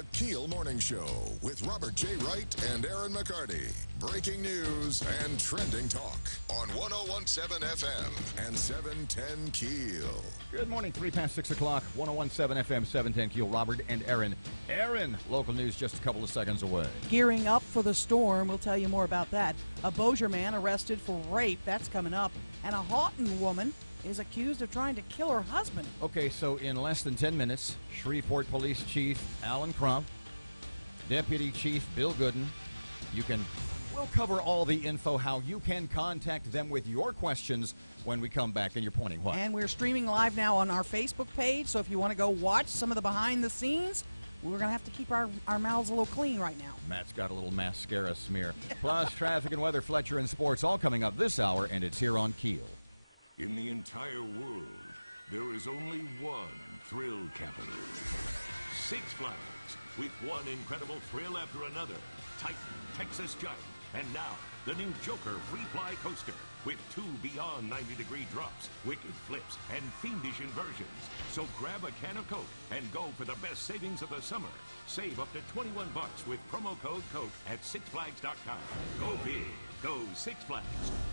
The KEEL Morning Show with Robert J. Wright and Aaron McCarty. Breaking news and trending talk on 101.7 FM and 710 KEEL. Good morning, 6 o'clock, 101.7 FM, 710 KEEL. Robert and Aaron. Aaron, local news just a couple of seconds away. Gearing up for the storm. We'll tell you more about that. A Bossier man arrested for rape. That's coming up. And a Houghton woman is accused of trying to kill her husband. Okay, so in less than 10 minutes, Shreveport Police Chief Alan Crump, Deputy Chief Bill Gooden, we'll cover all the info, how you can contact them with your questions when we come back. And you're pointing what? And we're streaming live now on our Facebook page, so if you want to go watch some of the behind the scenes, we're going to have to keep our mouths a little clean right now. Matt's got a little mascara smear. Plus, traffic and weather, Fletcher, and sports all coming up this hour, and it's here on KEEL. In the entire world, there is only one thrill capital. Six Flags, with one incredible thrill after another. Titan, Texas Giant, and now the new Joker Free Fly Coaster with 2 beyond 90-degree drops, wicked flips, and fiendish inversions. So grab a can of Coke and go for the best savings of the summer. Save up to $21 with promo code COKE at SixFlags.com. Go big. Go Six Flags,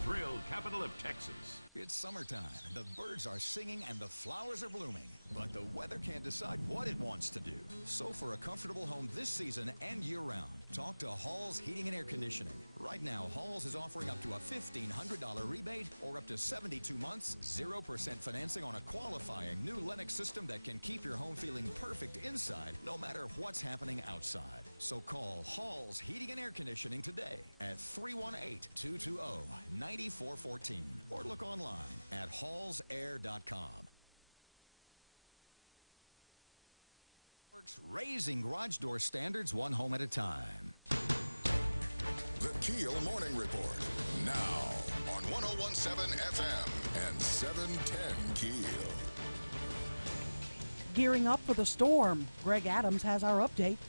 thrill capital of Texas. It's summertime. The birds are singing and the flowers are blooming. But the weather can't decide what it wants to do. So for a comfortable home this season and year-round, talk to Hall's Heating and Air Conditioning. Right now, Hall's is offering up to a $1,500 rebate or up to 72 months, 0% financing on a qualifying new Lennox system that can keep your home feeling perfect inside no matter what's happening outside. So call Hall's Heating and Air Conditioning today at 318-220-9414 or look online at hallsair.com. Raising garage door standards one home at a time. The KEEL Morning Report, now on 101.7 FM and 710 KEEL. Gearing up for the storm. Greg Adams has our update.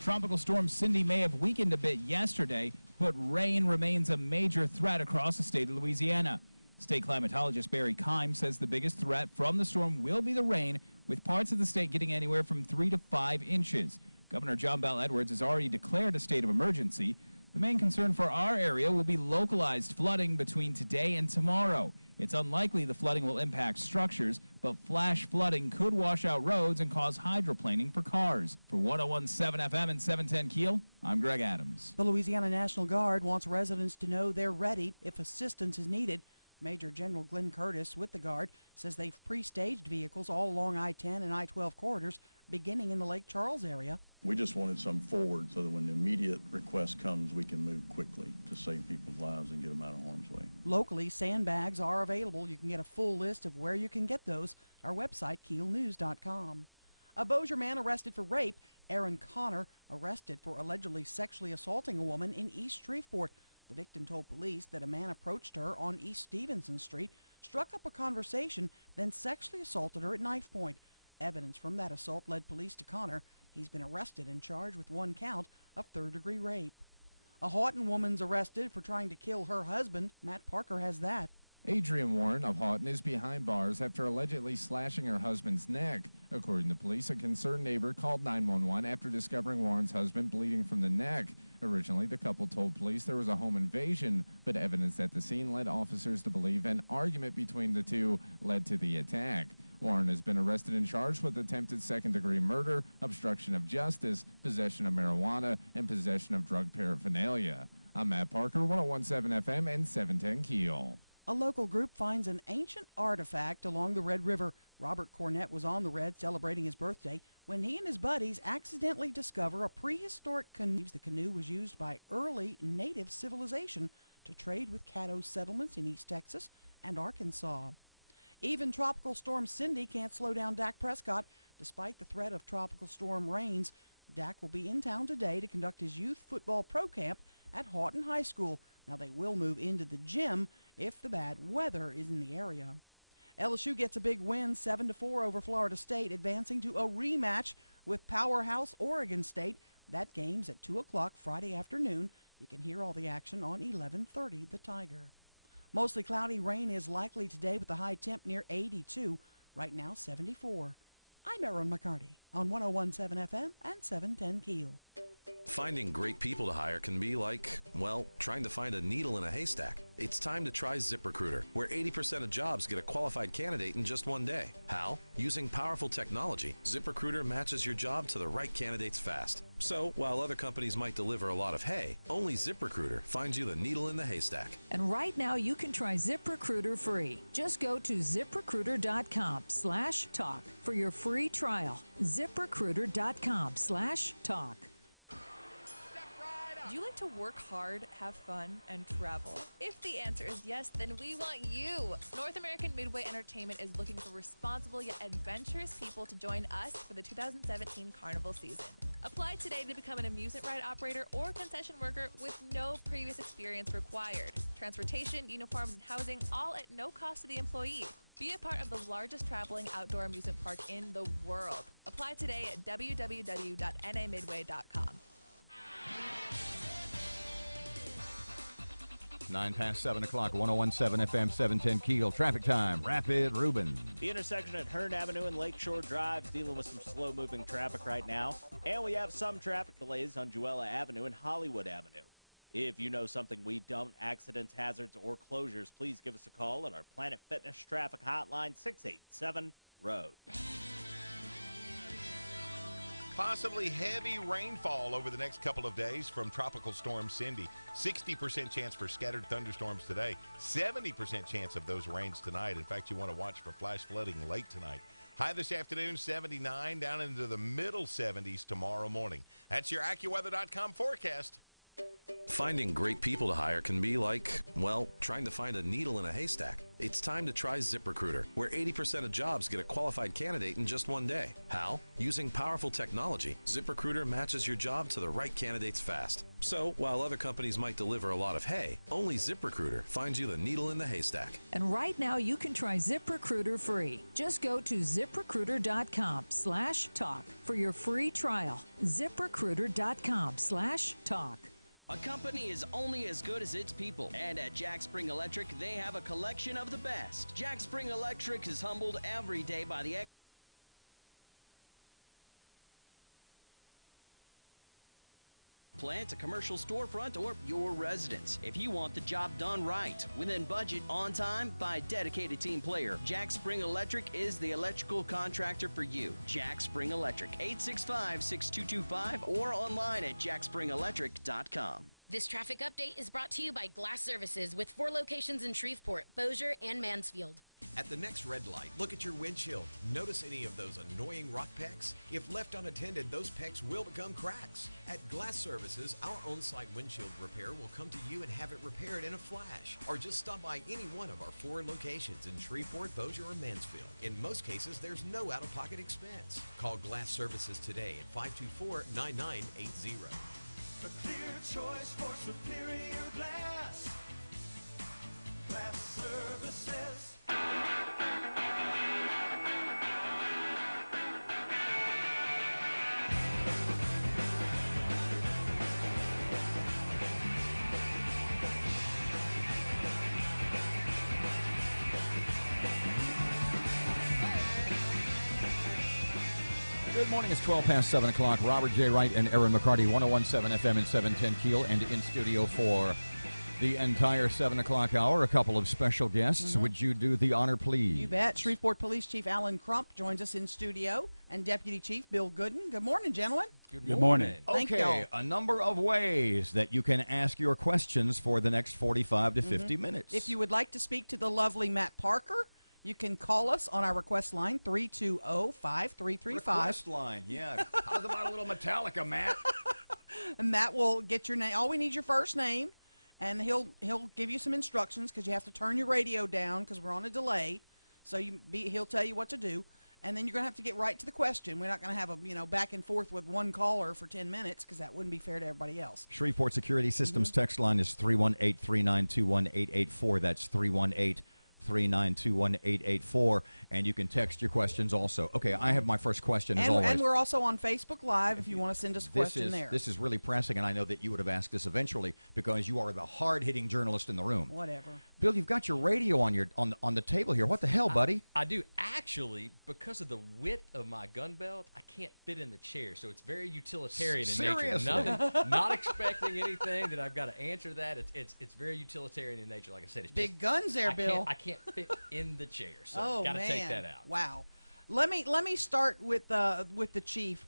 Tropical storm Cindy may have weakened a bit yesterday, but rain remains a major threat across the state of Louisiana. State climatologist Barry Kime says the biggest threat from the storm will be the rain, with parts of the state getting anywhere from 3 to 5 inches. Governor John Bell Edwards has already declared a state of emergency. The main concern for our area will be localized flooding between today and tomorrow. It's unlikely the flooding will impact structures, but flash flooding could wash out roads and cause hydroplaning for cars. For 101.7 FM and 710 KEEL, I'm Greg Adams. The Louisiana National Guard wants residents to know they're ready if assistance is needed. Major General Glenn Curtis with the Guard says they've pre-staged vehicles all along I-10 and I-12 corridors, beginning in the Lake Charles area. We just wanted some forward so that when the immediate request comes, we can move quickly to save people's lives and get them out of harm's way. Locally, sandbags are available. You can get a full list of where you can get those. Our website, KEELnews.com. A Bossier man arrested for rape. Aaron Connor arrested for allegedly sexually assaulting a woman in East Shreveport. The victim told police that a man approached her on East Stevenson Street, struck up a conversation, then sexually assaulted her at knife point. Evidence from that assault led police to Connor. He's been arrested and charged with 1 count of third-degree rape. A Houghton woman's arrested for trying to kill her husband. Matt Parker has that. Adrian Warren of Houghton is behind bars after allegedly slashing her husband's neck. According to police, a concerned neighbor called 911 after discovering Warren's husband bleeding from the neck. Originally, the couple told police there was a home invasion, but evidence at the scene led officers to believe an argument between the two led to the attack. Warren has been arrested and charged with attempted second-degree murder, obstruction of justice, possession of marijuana, and possession of drug paraphernalia. I'm Matt Parker, 101.7 FM and 710 KEEL. A local group finds an ancient artifact along the Red River. Robert Cornett was on the Red celebrating his birthday when he and his buddies accidentally discover a prehistoric canoe. The canoe was used by early native civilization to trade with Caddo settlements in East Texas and Arkansas. Even Tropical Storm Cindy can't slow down Dak Prescott. Despite the threat of tropical storm rains, Dak will be in town today to conduct his youth football pro camp at Houghton High School. Now, they will move into the gym if the bad weather is in the area. LSU gets a big win, 7-4 over Florida State, advancing to a rematch with powerhouse Oregon State. That game's at 2 o'clock Friday afternoon. You can hear all the action on 11:30 The Tiger. Mostly cloudy, rain is likely today with a high temp near 82. Right now, 74. I'm Erin McCarty on 101.7 FM and 710 KEEL. Finding great people to hire can be like, well, trying to find a needle in a haystack. It's time to try ZipRecruiter, where 80% of jobs get a qualified candidate in just one day. How? Using powerful technology, ZipRecruiter matches your job to the right candidates fast. So, while other companies might deliver a lot of hay, only ZipRecruiter finds you the needle in the haystack. And right now you can try ZipRecruiter free. Just go to ZipRecruiter.com/talk for your free trial. ZipRecruiter.com/talk. Do you like to work hard, have fun, and travel? If the answer is yes, then we want you. North American Midway Entertainment is looking for responsible yet adventurous people to join us for the 2017 Carnival season. Apply today to become an amusement ride operator or concession worker with no previous experience required. Transportation, uniforms, and housing, all at no cost to the employee. Be a part of the largest traveling outdoor amusement park in the world. Apply today at www.namidway.com. 9 past 7 o'clock, 101.7 FM, 710 KEEL. Traffic time, Rapid Reuben. The intersection at Hearn Avenue and Lakeshore Drive is dealing with some slow-moving traffic right now. And we have some traffic delays on Juella Avenue and Hollywood Avenue. If you know something we don't, accidents, hazards, or closures, please give us a call at our Planet Fitness traffic hotline, 687-ROAD. Possibly heavy rainfall over the next couple of days from Tropical Storm Cindy. 60% chance for scattered thunderstorms today. 70% chance of those rains tonight. In fact, you want to watch for flash flooding late tonight. High this afternoon, 79, down into the middle 70s tomorrow morning. That's your AccuWeather.com forecast. Finding great people to hire can be like, well, trying to find a needle in a haystack. It's time to try ZipRecruiter, where 80% of jobs get a qualified candidate in just one day. How? Using powerful technology, ZipRecruiter matches your job to the right candidates fast. So, while other companies might deliver a lot of hay, only ZipRecruiter finds you the needle in the haystack. And right now you can try ZipRecruiter free. Just go to ZipRecruiter.com/talk for your free trial. ZipRecruiter.com/talk. A company is only as good as its people, and at Jack Spring Electric, they have a collection of the best. Jack Spring Electric is humbled every day by the plant, a commercial storefront, or your residence. If you want the job done right, within budget, on time, by a dedicated team player, Jack Spring Electric is the electrical contractor for you. Jack Spring Electric, 865-6225, or online at jackspringelectric.com. This traffic update is brought to you by Glass Services with 4 locations in Shreveport, Bossier, and Mansfield. At the next red light, look at your windshield. Notice any of those annoying rock pecks? If left unattended, those pecks will become cracks. At Glass Services, our on-site windshield repair will come to you and have it repaired in a flash. Or just stop by any one of our 4 locations in Shreveport, Bossier, or Mansfield. In most cases, there's no out-of-pocket expense. Call Glass Services today at 524-9980. A clear choice for superior glass. Glass Services. Good morning. It's 12 past 7 o'clock. Robert J. Wright and Erin McCarty, 101.7 FM and 710 KEEL, and in studio for the entire 7 o'clock hour, a couple of special guests. Would you do the honor, please? You bet. Shreveport Police Chief Alan Crump joins us in studio, and Deputy Chief Bill Gooden. Good morning, gentlemen. Good morning. Thank y'all. Okay, a number of ways that you can ask your questions for the next 45 to 50 minutes. If you would like to speak to the lovely Matt Parker, you can call us on our request line, 320-5335. Request line, yeah. How's about a little Metallica, Matt? And Matt will get your name. All we need is your first name, and he'll give you some instructions because you have to turn your radio down because we're on a delay. So he'll tell you what to do, and then you're going to have to get right to the question. We're not going to have a back and forth with one caller for 10 minutes because that wouldn't be fair to everybody else. Shreveport Security Systems text line is 318-392-1884. That's 318 392-1884, and you can text your questions also. Okay, I have my first question as always. And we're also on Facebook Live if you want to send us a question there. This is really pressing, and I know that you would have asked this eventually because you are the hard-hitting journalist in the room. Whatever. Bill, you've got your radio on the table here. What the hell, buddy? I do. Actually, because of the width of my gun belt, I can't fit in the chair, so it's very utilitarian in nature. Not expecting anything that I've got to answer that. It's very utilitarian in nature. Like I said, it's big guns there, Bill. I can't fit in the chair, so got to take that out. Wow. Let me start with the chief.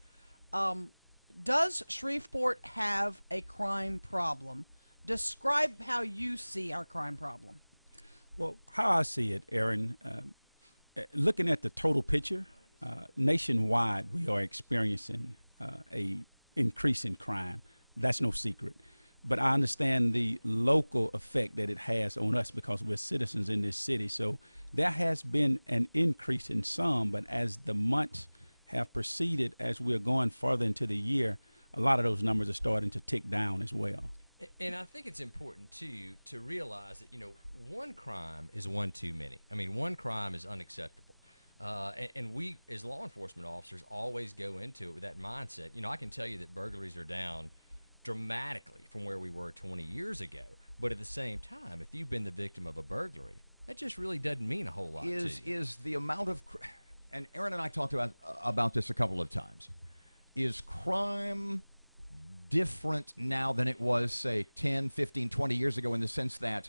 Does Shreveport have a crime problem? Describe how you see our crime problem. Well, how I see it, Aaron, looking at the total picture, nationwide we are experiencing a increase in crime. That's no secret. But I understand the local effect that it has on us because we're citizens in this city. So there has been an increase in some, but as the months have proceeded, as we're going further into the year, a lot of those numbers are starting to tick down as well. And I think it's important, too, to realize that, one crime is one too many. I mean, one crime is unacceptable. And we, as law enforcement officers, always go into it with that mindset. I can tell you that burglaries are down dramatically from where we were 20 years ago. But at the same time, if you've been the victim of a burglary, that just really doesn't mean a whole lot to you. Is the amount of and Aaron and I talked about this a couple of times. Is crime different now than it was, say, 10, 15, 20 years ago in the sense that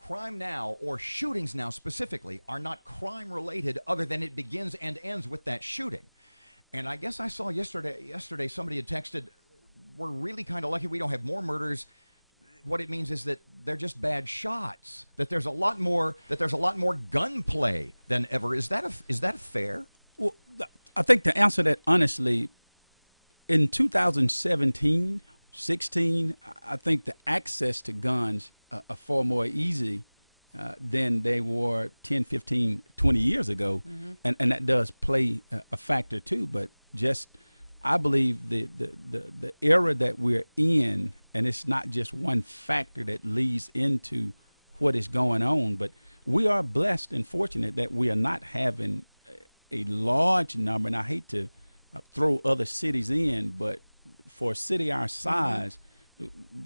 crime now, or shootings now specifically, are not crime-related other than it begins and ends with that shooting? And I guess I saw yesterday somebody had texted, we're really kind of lucky we don't have more murders. What it means is that they're just bad shots, that there's a lot more gunplay than ever. Is that fair? Well, I think to answer that honestly, in 2017, 16, I think the access to guns are far more easy than they were 10, 15, 20 years ago. Mm-hmm. And that does play a factor too. But just, I believe the era that we're in, and it's not just one factor that leads into what is going on, but we are blessed and fortunate that we are not having a large number, and I hate to throw other cities in, but for a city our size,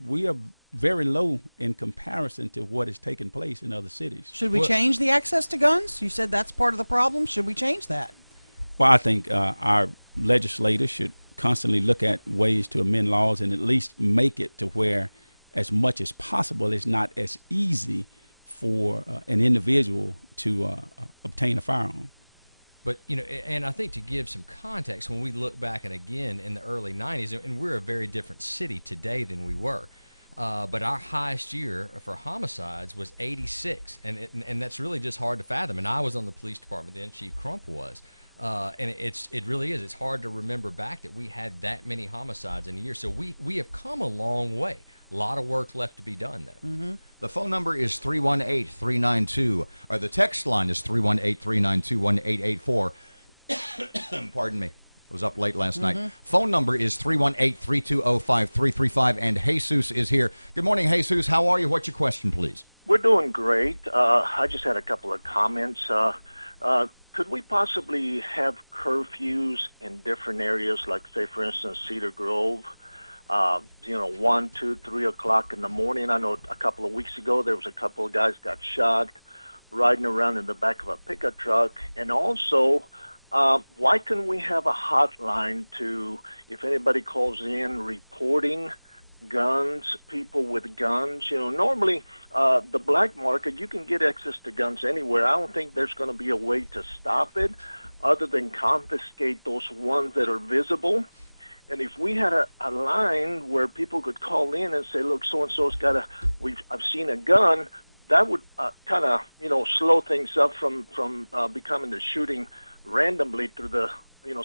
we are very low in comparison to what is taking place in other cities. Should we change the access to guns? You said that's part of the problem. Should we change that? Well, I think our legislators should constantly look at ways to amend laws and at least make it to where, as much as possible, it's not as easy for an individual to obtain a firearm. But, and I think to give some context, when we look back and again in the early 90s, and we're a very different city today than we were, but our highest year for homicides was 86, and that's really just hard to fathom. And I was on the police department then, Chief Crump was. And it really is. It's hard to remember back that we had that many homicides in a year. So we have come a long way. A lot of work left to be done, though. Mm-hmm. The phone number is 318-392, or the text line is 318-392-1884. Pardon me. I was up late last night. Phone number is 318-320-5335, and Jesus is here. Good morning, Jesus. How are you? What's your question, please? We're doing great. I just had a couple of comments. Could we possibly have curfews in different areas, like, say, for instance, Cedar Grove, 1, 2, 3 o'clock in the morning? I know a couple of weeks ago there was a couple of guys got shot riding around in the back of a pickup truck. And also, why couldn't we have a hotline to, if anybody calls in reporting guns, people with guns? Normally the black market, you can get access to guns anywhere. I don't think there's going to be a way to stop it other than confiscate those ones that are visible. And if we had a line where people could call in and say, look, so-and-so's got I've seen a gun, that would kind of, slow things up from becoming the shooting randomly through the,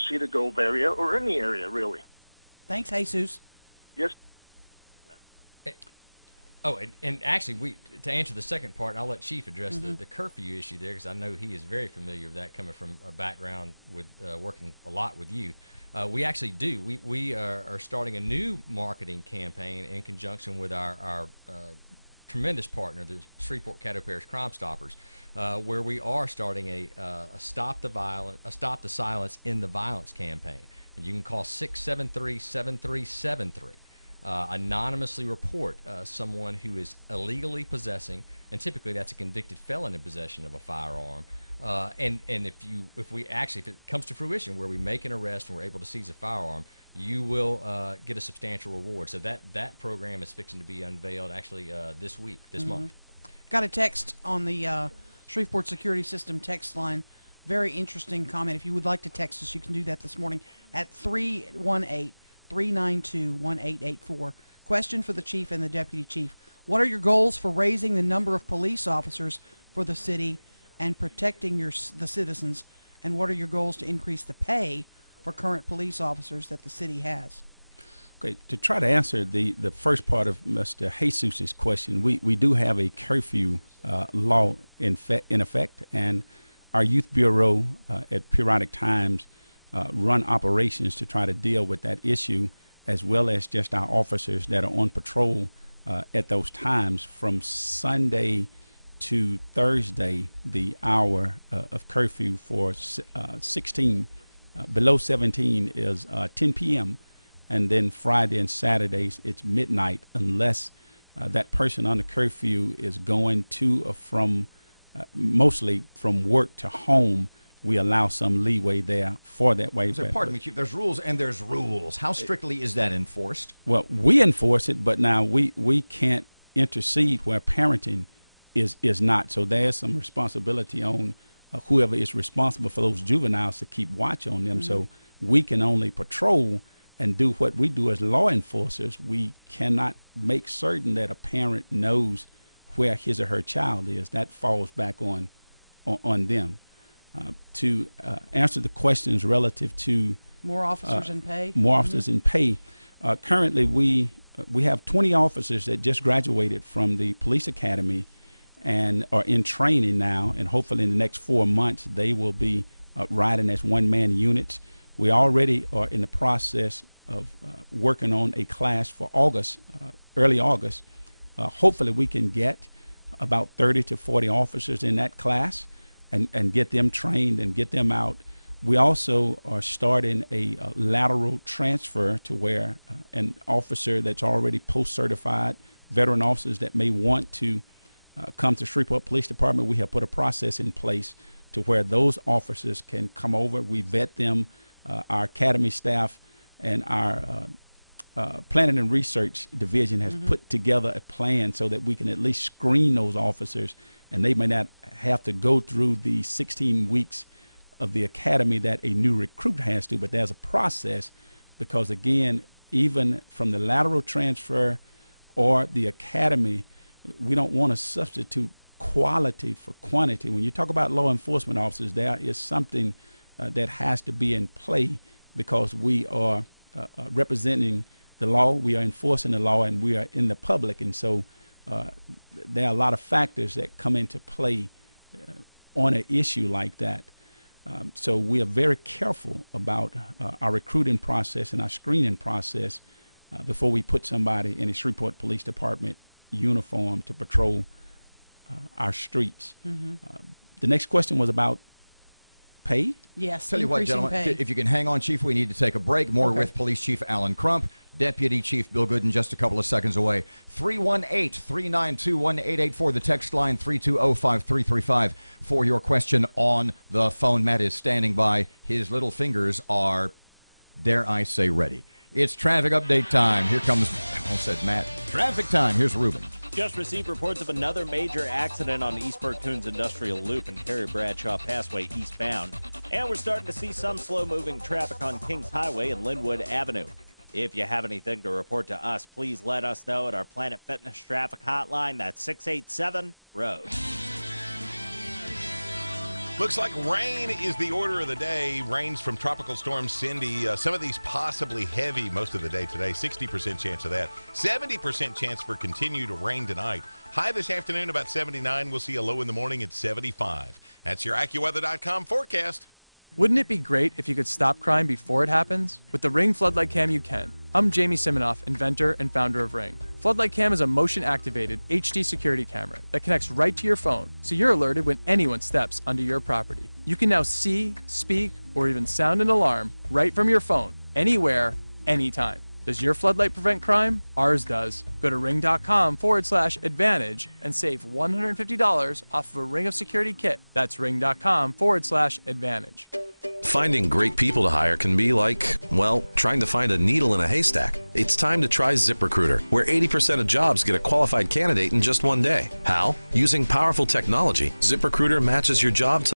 Cedar Grove area or any area, really. Thanks, Jesus. Yes. Oh, and actually, to answer the second part, I'll let Chief address the curfew issue there, because I know he is very familiar with that, coming from a background with working a lot with youth. We actually do. We are starting a new marketing campaign in conjunction with our tremendous partner, the Shreveport Caddo Parish Crime Stoppers, where we are starting a Stop the Silence in the Violence campaign. And you can call 673-7373. Anonymously report someone who is illegally possessing, and typically that's a convicted felon in possession of a firearm. And if it comes to fruition where we make an arrest and we're able to seize a firearm, you will get a substantial reward. So that program is fixing to be unveiled actually this week, this month. Got a text on the Shreveport Security System text line. Very interesting comment. If you would like to text us, you can do that this morning at 318-392-1884. Question for the chief and the deputy chief. What are your goals for raising the number of police officers for the city and protecting the citizens? And what are your goals to increase the pay for current police officers that the city has? Okay, to try to answer the first part of Mr. Jesus' question, we do have a curfew law in effect, and our youth bureau at periodic times run operations to try to deal with that issue, as well as just our officers that are on patrol at those times. From Sunday to Thursday, the hour of curfew for 16 below 17 is 10 p.m. And then Friday and Saturdays, it's midnight, unless that person on the curfew is going to or from, mostly from work to home. We allow some leeway there for that way. So, pardon me, Chief, there's rules and there's rules. How strictly is that enforced? Well, we enforce it, but now we can't intercede where parenting is not. So there's some responsibility on whoever is responsible for those juveniles to keep watch on them. So we can only patrol and do what we do as law enforcers. We cannot make certain that a parent knows where his or her child is. That falls back on them. To answer the questions relative to more officers in pay. More officers in pay. Currently, we have 20 officers that just graduated from the police academy and are in training now, and hopefully in the next 4 months they will be riding as one-man units. We already are in the process of working on a class for August, early August. Hopefully we can get about 30 to 40 officers in that class and get them trained and get them out. We also are starting a lateral transfer to where an officer that's already post-certified, veteran officers that may want to come to Shreveport Police Department, we have put a process in place to where those officers can come over. We vet them. Our academy staff and our planning and research division has put together a plan so that we can at least screen those officers, and they may not have to go through the 16 weeks of the academy that a new recruit has to, but there's a process because, again, even from the lateral transfer or the academy, we don't want to substitute quality for quantity. When you talk about law enforcement officers, there is something that has to be in play because we are representing the law, we are enforcing the law, and we are in the public. And so there are a lot of factors that come into play on an issue like that. So we are very careful about our recruiting process and our screening process before we put somebody in a Shreveport Police Department uniform to patrol our streets. The next question was about pay? Yes, Tell you what, gentlemen, pay. if you can hang on, Chief, we need to take a break. More with Police Chief Alan Crump, Deputy Chief Bill Gooden, just a couple of seconds away. 318-392-1884, the text line 320-5335 for your question on the phone. Matt is standing by. His little fingers are, dare I say, ready. It's traffic update time. Here comes, I almost said Matt. Traffic time. Here's Ruben. Just received reports of another major accident on East Burke-Coons Industrial Loop and Terry Bradshaw Passway eastbound. And we're starting to see some slow-moving traffic on Kings Highway and Linwood Avenue. If you have anything to report to us, please let us know at our Planet Fitness traffic hotline. That's 687-ROAD. Looks like rain is the order of the day. Rains from Tropical Storm Cindy. Some of these possibly heavy most of the day today. 60% chance of that. 70% chance for continued rain tonight. High this afternoon about 79. We'll see a low in the morning at 75. That's your AccuWeather.com forecast. Wouldn't it be great if you could stop crime before it happens? With the Ring Floodlight Cam, you can. I'm Jamie Siminoff, inventor and founder of Ring. Floodlight Cam is a motion-activated HD security camera that connects right to your phone, so you're alerted when anyone steps onto your property. You can now see, speak, or even sound an alarm right from your phone, anywhere, anytime. Does your floodlight prevent crime? Ours does. Go to ring.com/advantage and save $150 off of a Ring of Security kit. That's ring.com/advantage. Finding great people to hire can be like, well, trying to find a needle in a haystack. It's time to try ZipRecruiter, where 80% of jobs get a qualified candidate in just one day. How? Using powerful technology, ZipRecruiter matches your job to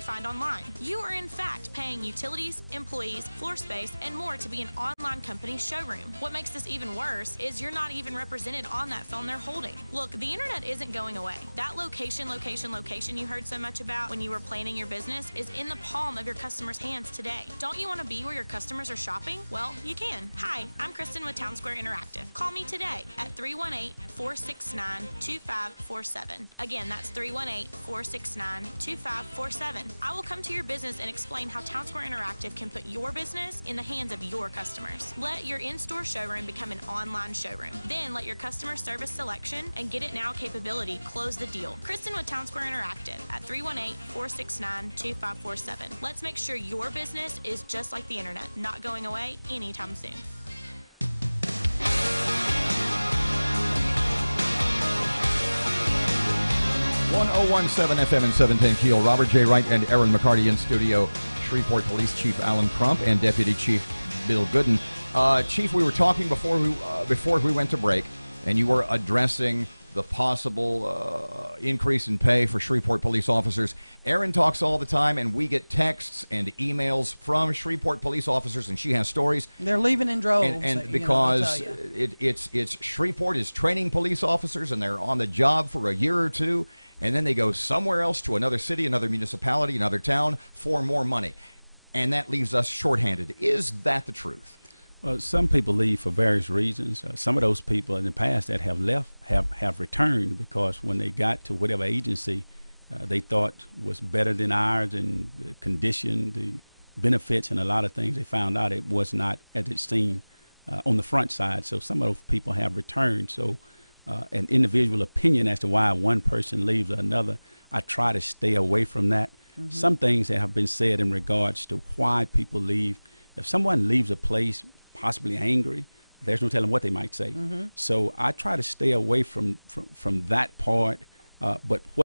find online. You are in fact paying utilities, employees, floor space, and more to be an online company showroom. What makes this even worse is you're not even represented on that phone they're holding. Look, the internet isn't going away. That location you heard so much about when you were planning your business is in the palm of your customers' hands today. Don't you want to be where your customers are shopping? Well, you can. Hi, I'm Kristen with Town Square Interactive. Call me today at 318-469-2547. Again, that's 318-469-2547. I will come to your business and explain how Town Square Interactive can put your business in the hands of your customers. Let your in-store showroom become an online showroom. Then let your customer service selection and get it now capability close the deal. Kristen with Town Square Interactive at 318-469-2547. Let's make sure your business is just like the internet, not going away anytime soon. 1017 FM and 710 Keel. Robert J. Wright and Aaron McCarty in studio. Shreveport Police Chief Alan Crump and Deputy Chief Bill Gooden. Chief, we were talking before we went to break, and you were addressing the possible increase in pay for Shreveport police officers. Aaron talks all the time, and we get texts and emails from Shreveport police officers, and she has stories. They're leaving in droves. And because it's Shreveport is training police officers, and they're on the job for a year or two, and then they go somewhere else to another city, another municipality, another town for more money. And that leaves us shorthanded. Is that the truth? Well, some people leave for various reasons. Some of those people in the past that have left have returned because when they got to whatever agency they thought was better than ours, and the condition, the benefits, and a lot of things, they found out it was not as it seemed on the front side. So some of those people have returned. So an individual opinion as to why one person leaves or another, I try to stay away from that. Mm-hmm. Some things that have been said in regards to why people leave. If someone leaves a place possibly angry, there's no telling what they might say. Mm-hmm. So I try to stay away from that part. But what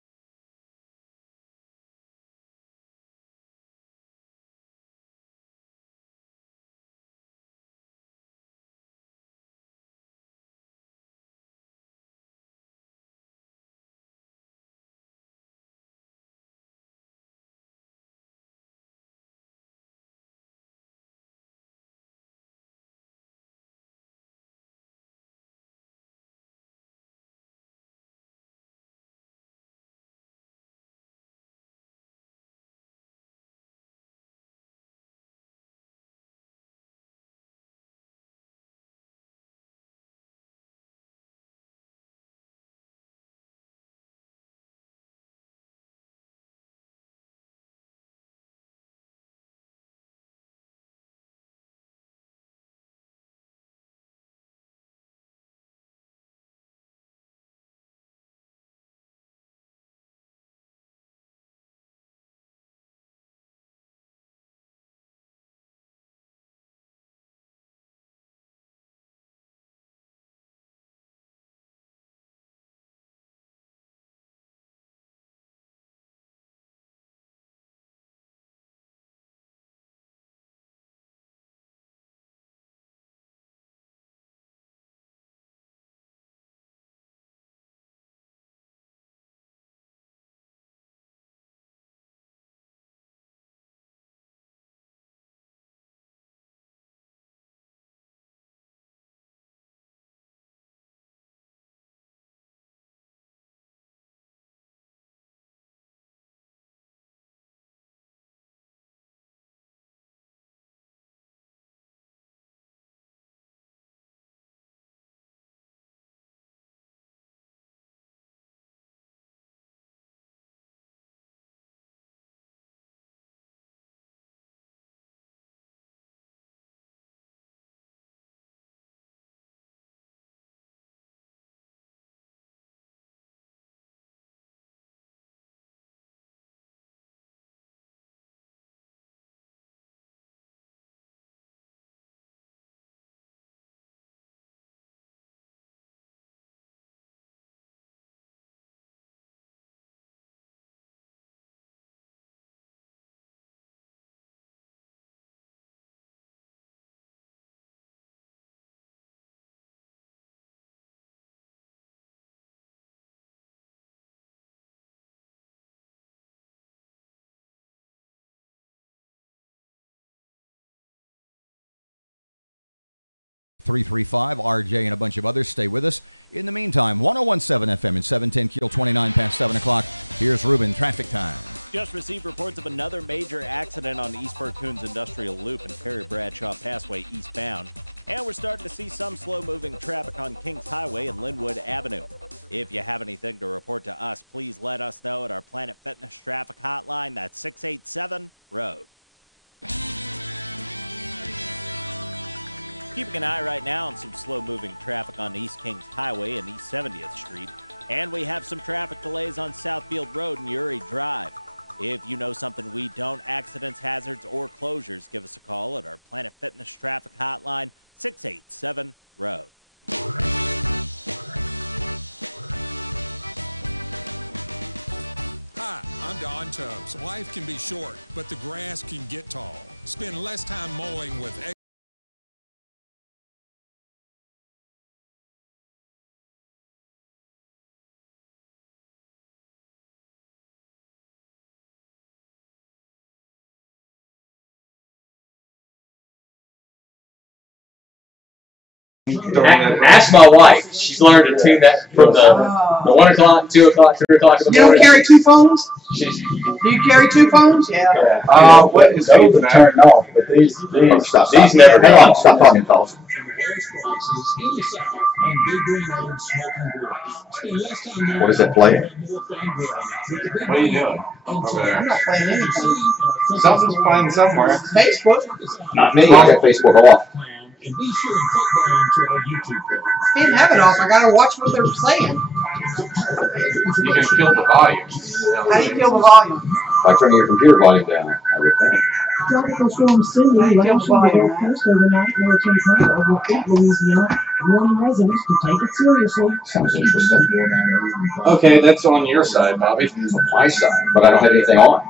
335-RJ, and a bunch of others. Stay with us. In the meantime, 101.7 FM and 710 KEEL, 29 past 7 o'clock. Here's Ruben, traffic time. Just received reports of another major accident on East Bercoons Industrial Loop and Perry Bradshaw Passway eastbound. And we're starting to see some slow-moving traffic on Kings Highway and Linwood Avenue. If you have anything to report to us, please let us know at our Planet Fitness traffic hotline. That's 687-ROAD. Keeping an eye right now on some slow-moving traffic on East Kings Highway and East 70th Street. And we have some traffic delays on Southfield Road and Uri Drive. If you know something we don't, accidents, hazards, or closures, give us a call at our Planet Fitness traffic hotline, 687-ROAD. Hi, I'm Don Tubbs. Life can be short, but the grass can get tall. Spend less time mowing with Ask my wife. She's learned to tune that from the 1 o'clock, 2 o'clock, 3 o'clock in the morning. You don't carry two phones? Do you carry two phones? Yeah. What is those are turned off, but these never. Hang on, stop talking, fellas. What is that playing? What are you doing? Okay. I'm not playing anything. Something's playing somewhere. Facebook. Not me. I got Facebook off. And be sure and click that onto our YouTube page. Didn't have it off. I gotta watch what they're saying. You can kill the volume. How do you kill the volume? By turning your computer volume down, I would think. Tropical storm Cindy lashed the Gulf Coast overnight. Military Congo will keep Louisiana, warning residents to take it seriously. Sounds interesting. Okay, that's on your side, Bobby. It's on my side, but I don't have anything on.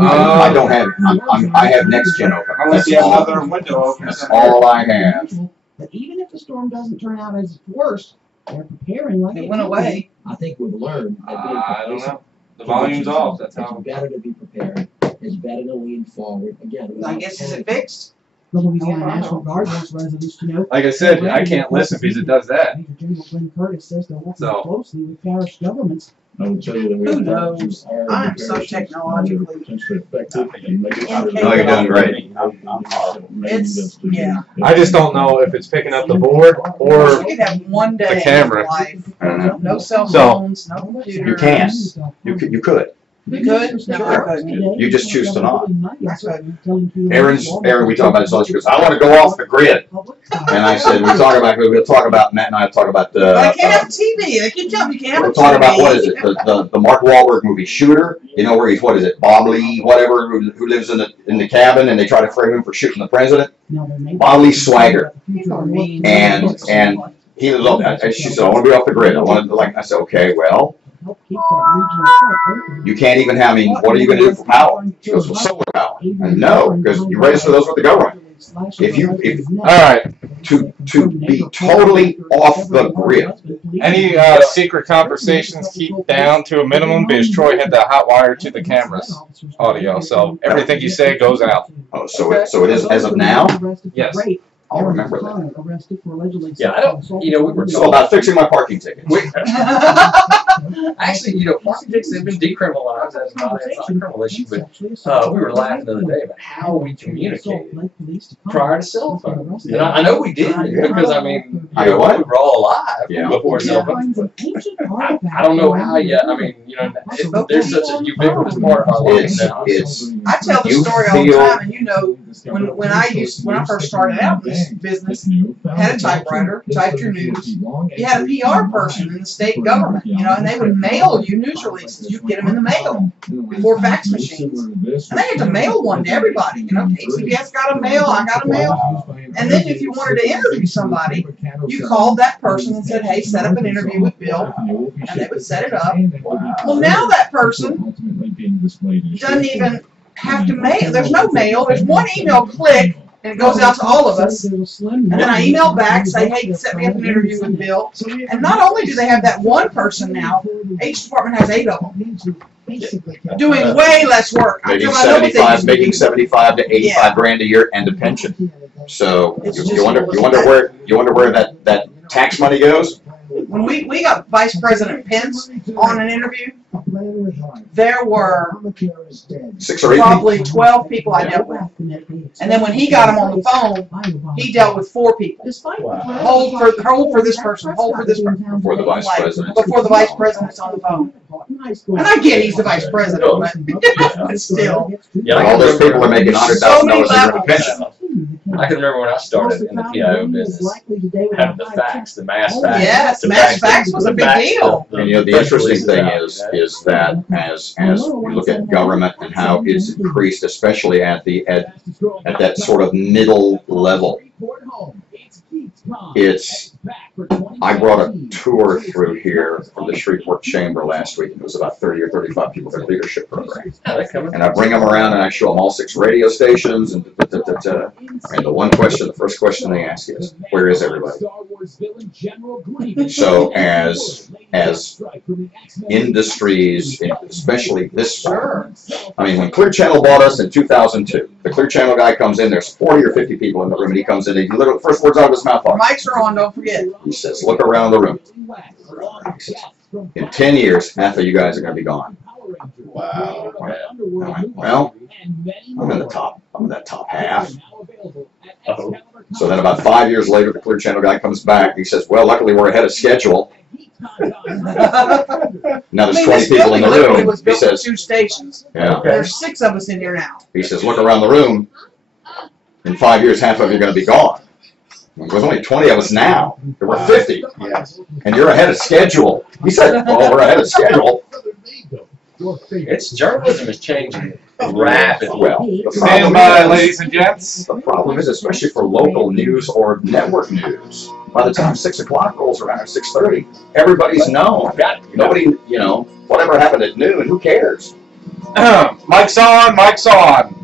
I don't have. I have Next Gen open. Unless you have another window open. That's all I have. But even if the storm doesn't turn out as worse, they're preparing like it went away. I think we've learned that being complacent. The volume's off. That's how. It's better to be prepared. It's better to lean forward. Again, I guess is it fixed? The Louisiana National Guard wants residents to know. Like I said, I can't listen because it does that. Major General Glenn Curtis says they're working closely with parish governments. Who knows? I'm so technologically No, you're doing great. I'm horrible. It's yeah. I just don't know if it's picking up the board or We could have one day the camera. of life. Uh-huh. No cell phones, no computers. You can. You could. We could. No, we couldn't. You just choose to not. That's right. Aaron, we talk about this on the because I want to go off the grid. And I said, we'll talk about, Matt and I talk about I can't have TV. They keep telling me you can't have we'll TV. talk about, what is it, the Mark Wahlberg movie Shooter, you know, where he's, what is it, Bob Lee, whatever, who lives in the cabin, and they try to frame him for shooting the president. Bob Lee Swagger. And he lives on that. And she said, I want to be off the grid. I said, okay, well, you can't even have, what are you going to do for power? She goes, well, solar power. And no, because you register those with the government. All right, to be totally off the grid. Any secret conversations keep down to a minimum because Troy had the hot wire to the camera's audio, so everything you say goes out. Oh, so it is as of now? Yes. I'll remember that. Yeah, I don't. We were so about fixing my parking tickets. Actually, parking tickets have been decriminalized as not a criminal issue, but we were laughing the other day about how we communicated prior to cell phones. And I know we did because we were all alive before cell phones. I don't know how yet. There's such a ubiquitous part of our life now. I tell the story all the time, and when I first started out in this business, had a typewriter, typed your news. You had a PR person in the state government, and they would mail you news releases. You'd get them in the mail before fax machines. And they had to mail one to everybody. KCBS got a mail, I got a mail. And then if you wanted to interview somebody, you called that person and said, hey, set up an interview with Bill. And they would set it up. Well, now that person doesn't even have to mail. There's no mail. There's one email click and it goes out to all of us. And then I email back, say, hey, set me up an interview with Bill. And not only do they have that one person now, each department has 8 of them. Doing way less work. Making 75 to 85 grand a year and a pension. So you wonder where that tax money goes. When we got Vice President Pence on an interview, there were 6 or 8 probably 12 people I dealt with. And then when he got him on the phone, he dealt with 4 people. Hold for this person, hold for this person. Before the Vice President. Before the Vice President's on the phone. And I get he's the Vice President, but still. Yeah, all those people are making $100,000 a year in pension. I can remember when I started in the PIO business, having the fax, the mass fax. Yes, the mass fax was a big deal. And you know, the interesting thing is that as you look at government and how it's increased, especially at that sort of middle level, I brought a tour through here from the Shreveport Chamber last week. It was about 30 or 35 people for the leadership program. And I bring them around and I show them all 6 radio stations. And the first question they ask is, where is everybody? So as industries, especially this one, I mean, when Clear Channel bought us in 2002, the Clear Channel guy comes in, there's 40 or 50 people in the room, and he comes in, and he literally, first words out of his mouth are, mics are on, don't forget. He says, look around the room. He says, in 10 years, half of you guys are going to be gone. Wow. Well, I'm in that top half. So then about 5 years later, the Clear Channel guy comes back. He says, well, luckily we're ahead of schedule. Now there's 20 people in the room. He says, 2 stations. Yeah. There's 6 of us in here now. He says, look around the room. In 5 years, half of you are going to be gone. There's only 20 of us now. There were 50. And you're ahead of schedule. He said, well, we're ahead of schedule. Journalism is changing rapidly. Well, the problem is, especially for local news or network news, by the time 6 o'clock rolls around or 6:30, everybody's known. Nobody, whatever happened at noon, who cares? Mike's on, Mike's on.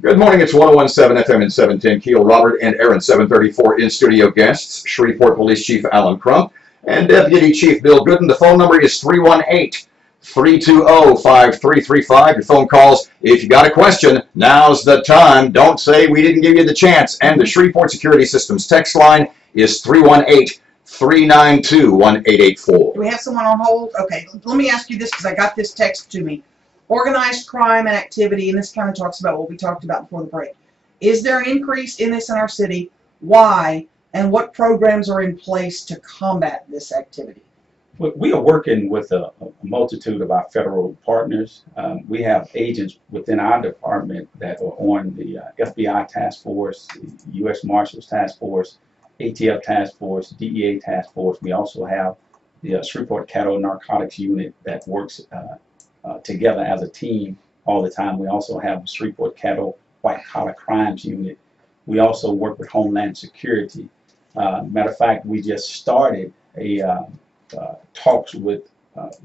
Good morning, it's 101.7 FM and 710 KEEL. Robert and Aaron, 734 in-studio guests, Shreveport Police Chief Alan Crump and Deputy Chief Bill Gooden. The phone number is 318-320-5335. Your phone calls, if you got a question, now's the time. Don't say we didn't give you the chance. And the Shreveport Security Systems text line is 318-392-1884. Do we have someone on hold? Okay, let me ask you this because I got this text to me. Organized crime and activity, and this kind of talks about what we talked about before the break. Is there an increase in this in our city? Why? And what programs are in place to combat this activity? We are working with a multitude of our federal partners. We have agents within our department that are on the FBI task force, the U.S. Marshals task force, ATF task force, DEA task force. We also have the Shreveport Cattle Narcotics Unit that works together as a team all the time. We also have the Shreveport Cattle White Collar Crimes Unit. We also work with Homeland Security. Matter of fact, we just started talks with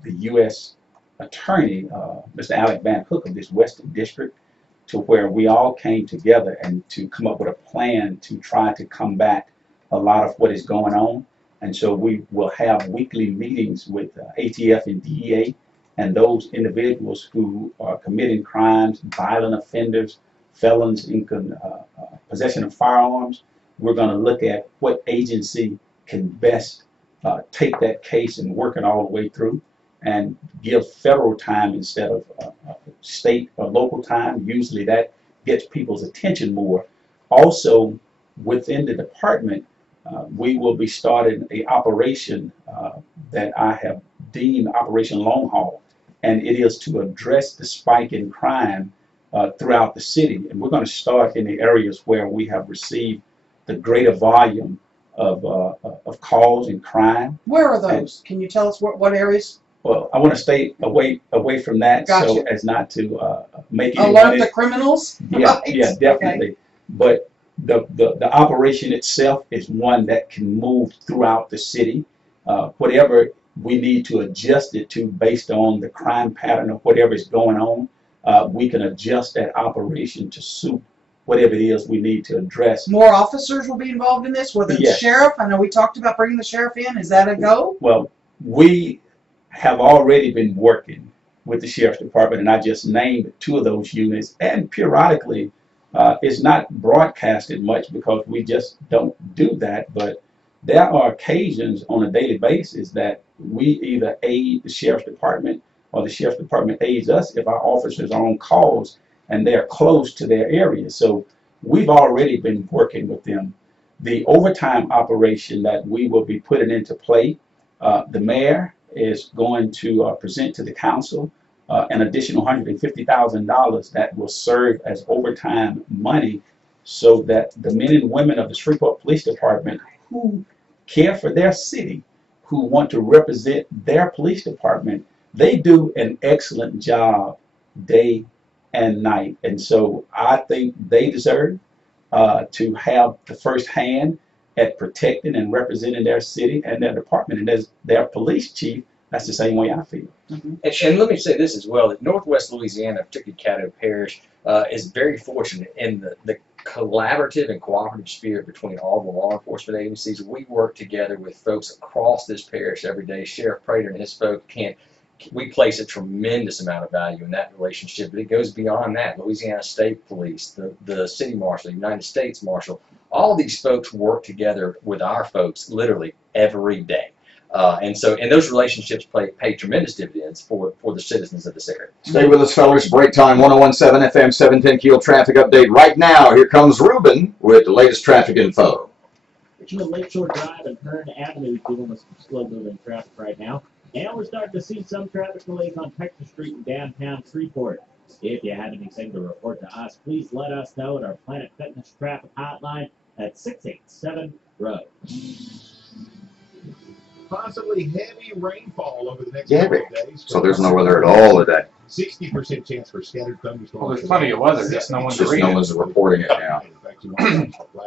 the U.S. Attorney, Mr. Alec Van Hook of this Western District, to where we all came together and to come up with a plan to try to combat a lot of what is going on. And so we will have weekly meetings with ATF and DEA and those individuals who are committing crimes, violent offenders, felons in possession of firearms. We're going to look at what agency can best take that case and work it all the way through and give federal time instead of state or local time. Usually that gets people's attention more. Also, within the department, we will be starting an operation that I have deemed Operation Long Haul, and it is to address the spike in crime throughout the city. And we're going to start in the areas where we have received the greater volume of calls and crime. Where are those? Can you tell us what areas? Well, I want to stay away from that, Gotcha. so as not to make it Alert the criminals? Yeah, Right. yeah, definitely. Okay. But the operation itself is one that can move throughout the city. Whatever we need to adjust it to based on the crime pattern of whatever is going on, we can adjust that operation to suit whatever it is we need to address. More officers will be involved in this, whether it's Yes. sheriff. I know we talked about bringing the sheriff in. Is that a go? Well, we have already been working with the Sheriff's Department, and I just named 2 of those units, and periodically it's not broadcasted much because we just don't do that, but there are occasions on a daily basis that we either aid the Sheriff's Department or the Sheriff's Department aids us if our officers are on calls and they're close to their area. So we've already been working with them. The overtime operation that we will be putting into play, the mayor is going to present to the council an additional $150,000 that will serve as overtime money so that the men and women of the Shreveport Police Department who care for their city, who want to represent their police department, they do an excellent job day and night. And so I think they deserve to have the first hand at protecting and representing their city and their department. And as their police chief, that's the same way I feel. And let me say this as well, that Northwest Louisiana, particularly Caddo Parish, is very fortunate in the collaborative and cooperative spirit between all the law enforcement agencies. We work together with folks across this parish every day. Sheriff Prater and his folk we place a tremendous amount of value in that relationship, but it goes beyond that. Louisiana State Police, the City Marshal, the United States Marshal, all these folks work together with our folks literally every day. And those relationships pay tremendous dividends for the citizens of this area. Stay with us, fellas. Break time, 101.7 FM, 710 KEEL traffic update. Right now, here comes Ruben with the latest traffic info. Richmond Lakeshore Drive and Hearn Avenue dealing with some slow-moving traffic right now. And we're starting to see some traffic delays on Texas Street in downtown Shreveport. If you have anything to report to us, please let us know at our Planet Fitness traffic hotline at 687-ROAD. Possibly heavy rainfall over the next Heavy. couple of days. So there's no weather at all today. 60% chance for scattered thunderstorms. Well, there's plenty of weather, just no one's Just no one's reporting it now.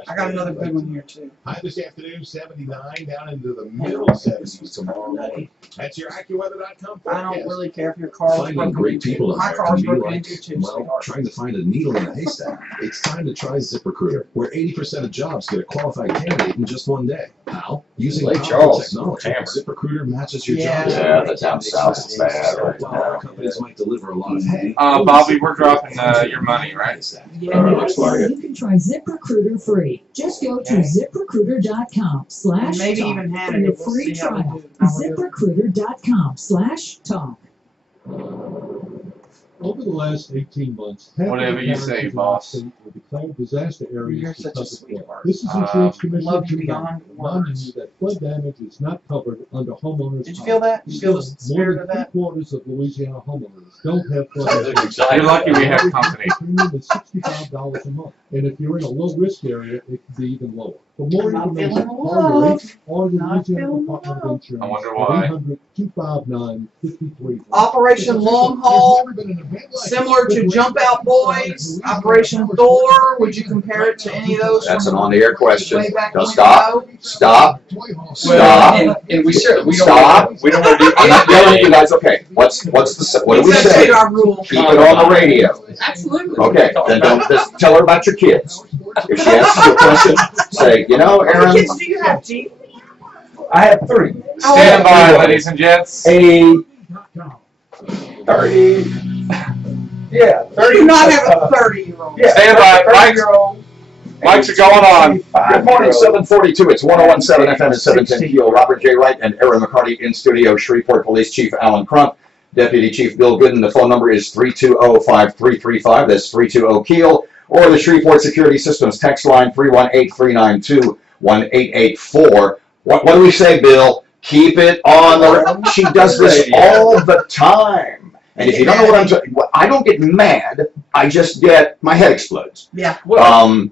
I got another good one here, too. High this afternoon, 79, down into the middle 70s tomorrow morning. That's your AccuWeather.com I don't really care if your car was Finding great people to My hire car's can be broken like, into, too. well, trying to find a needle in a haystack. It's time to try ZipRecruiter, where 80% of jobs get a qualified candidate in just one day. How? Using Lake powerful Charles, technology. hammered. ZipRecruiter matches your Yeah. job. Yeah, the down south is bad right While now. other companies might deliver a lot of hay. Bobby, we're dropping your money, right? Looks like it. You can try ZipRecruiter free. Just go to ZipRecruiter.com/talk Maybe even had for it. your We'll free see how we trial. do. ZipRecruiter.com/talk. Over the last 18 months, Whatever you say, boss. have declared disaster areas You're such a because of flood. sweetheart. This is Insurance Commissioner Love you Jim beyond reminding words. you that flood damage is not covered under homeowners. Did you feel that? You feel the More spirit than of that? 3/4 of Louisiana homeowners don't have flood Sounds insurance. exciting. You're lucky we have company. The premium is $65 a month, and if you're in a low-risk area, it could be even lower. For more I'm not information, feeling call your love. agent or the Not Louisiana feeling Department of love. Insurance I wonder at why. 800-259-53. Operation Long Haul, similar to Jump Out Boys, Operation Thor. Would you compare it to any of those? That's an from on-the-air question. way back Now when stop. ago? Stop. Well, Stop. and we certainly we don't Stop. we don't want to do I'm not yelling at you guys. Okay. What do we Let's say? take our rule. Keep it on the radio. Absolutely. Okay. Then don't just tell her about your kids. If she asks you a question, say, you know, How many Aaron, kids do you have, Chief? I have 3. Stand by, ladies and gents. A 30. Yeah, 30. You do not have a 30-year-old. Yeah, Stand by, Mike. 30-year-old. Mics are going on. Good morning, 742. It's 101.7 FM and 710 KEEL. Robert J. Wright and Aaron McCarty in studio. Shreveport Police Chief Alan Crump, Deputy Chief Bill Gooden. The phone number is 320-5335. That's 320 KEEL. Or the Shreveport Security Systems text line 318-392-1884. What do we say, Bill? Keep it on the. She does this all the time. And if you don't know what I'm talking, I don't get mad. I just my head explodes. Yeah. The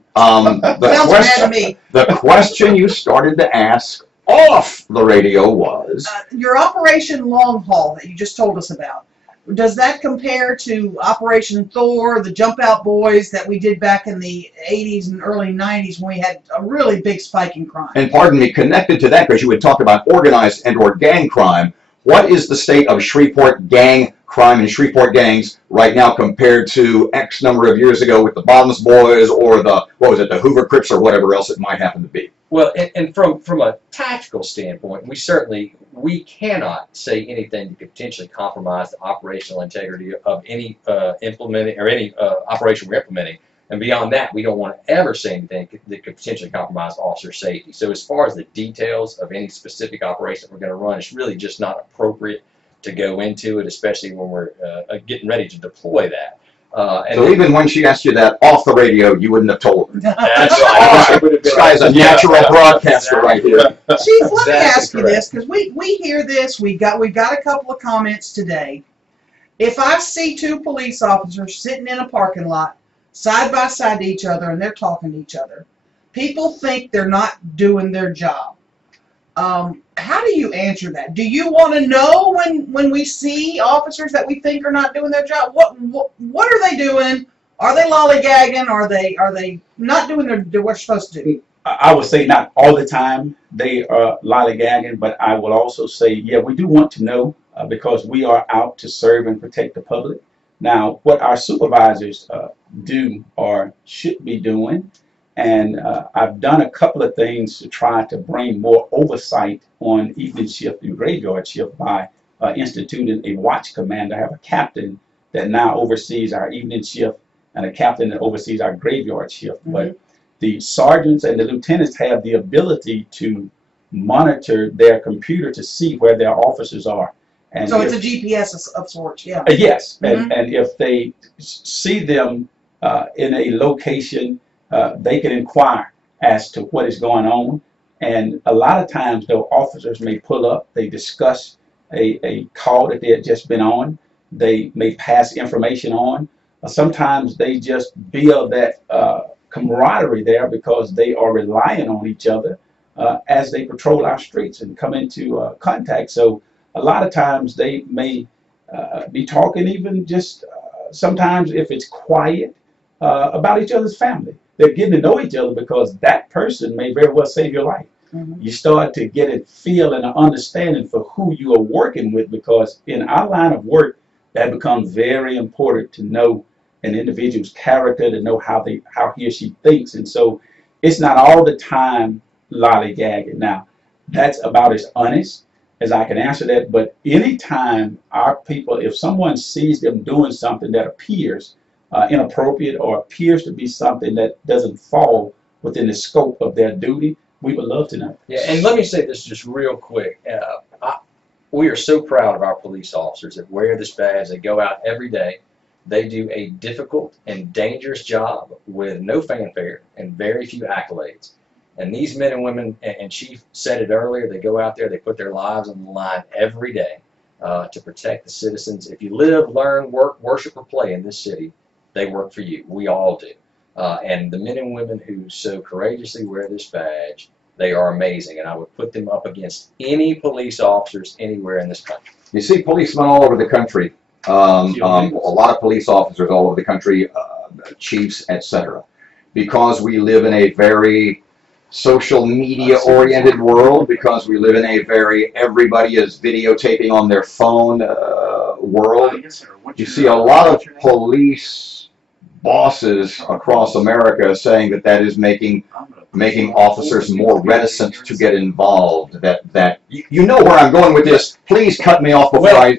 question you started to ask off the radio was Your Operation Long Haul that you just told us about, does that compare to Operation Thor, the Jump Out Boys that we did back in the 80s and early 90s when we had a really big spike in crime? and pardon me, connected to that because you would talk about organized and or gang crime. what is the state of Shreveport gang crime and Shreveport gangs right now compared to X number of years ago with the Bottoms Boys or the, what was it, the Hoover Crips or whatever else it might happen to be? Well, and from a tactical standpoint, we cannot say anything that could potentially compromise the operational integrity of any implementing or any operation we're implementing. And beyond that, we don't want to ever say anything that could potentially compromise officer safety. So as far as the details of any specific operation we're going to run, it's really just not appropriate to go into it, especially when we're getting ready to deploy that. So even when she asked you that off the radio, you wouldn't have told her. That's awesome. This guy's a natural broadcaster right here. Chief, let me ask you this, because we hear this. We got a couple of comments today. If I see two police officers sitting in a parking lot, side by side to each other, and they're talking to each other, people think they're not doing their job. How do you answer that? Do you want to know when we see officers that we think are not doing their job? What are they doing? Are they lollygagging? Are they not doing what they're supposed to do? I would say not all the time they are lollygagging, but I will also say, yeah, we do want to know because we are out to serve and protect the public. Now, what our supervisors do or should be doing, and I've done a couple of things to try to bring more oversight on evening shift and graveyard shift by instituting a watch commander. I have a captain that now oversees our evening shift and a captain that oversees our graveyard shift. Mm-hmm. But the sergeants and the lieutenants have the ability to monitor their computer to see where their officers are. And so it's a GPS of sorts, yeah. Yes, mm-hmm. and if they see them in a location, they can inquire as to what is going on. And a lot of times, though, officers may pull up, they discuss a call that they had just been on, they may pass information on. Sometimes they just build that camaraderie there because they are relying on each other as they patrol our streets and come into contact. So a lot of times they may be talking even just sometimes if it's quiet about each other's family. They're getting to know each other because that person may very well save your life. Mm-hmm. You start to get a feel and an understanding for who you are working with, because in our line of work, that becomes very important to know an individual's character, to know how he or she thinks. And so it's not all the time lollygagging. Now, that's about as honest as I can answer that. But anytime our people, if someone sees them doing something that appears inappropriate or appears to be something that doesn't fall within the scope of their duty, we would love to know. Yeah, and let me say this just real quick. We are so proud of our police officers that wear this badge. They go out every day. They do a difficult and dangerous job with no fanfare and very few accolades. And these men and women, and Chief said it earlier, they go out there, they put their lives on the line every day to protect the citizens. If you live, learn, work, worship, or play in this city, they work for you. We all do. And the men and women who so courageously wear this badge, they are amazing. And I would put them up against any police officers anywhere in this country. You see policemen all over the country, a lot of police officers all over the country, chiefs, etc. Because we live in a very social media oriented world, because we live in a very everybody is videotaping on their phone world. You see a lot of police bosses across America saying that is making officers more reticent to get involved. That you know where I'm going with this. Please cut me off before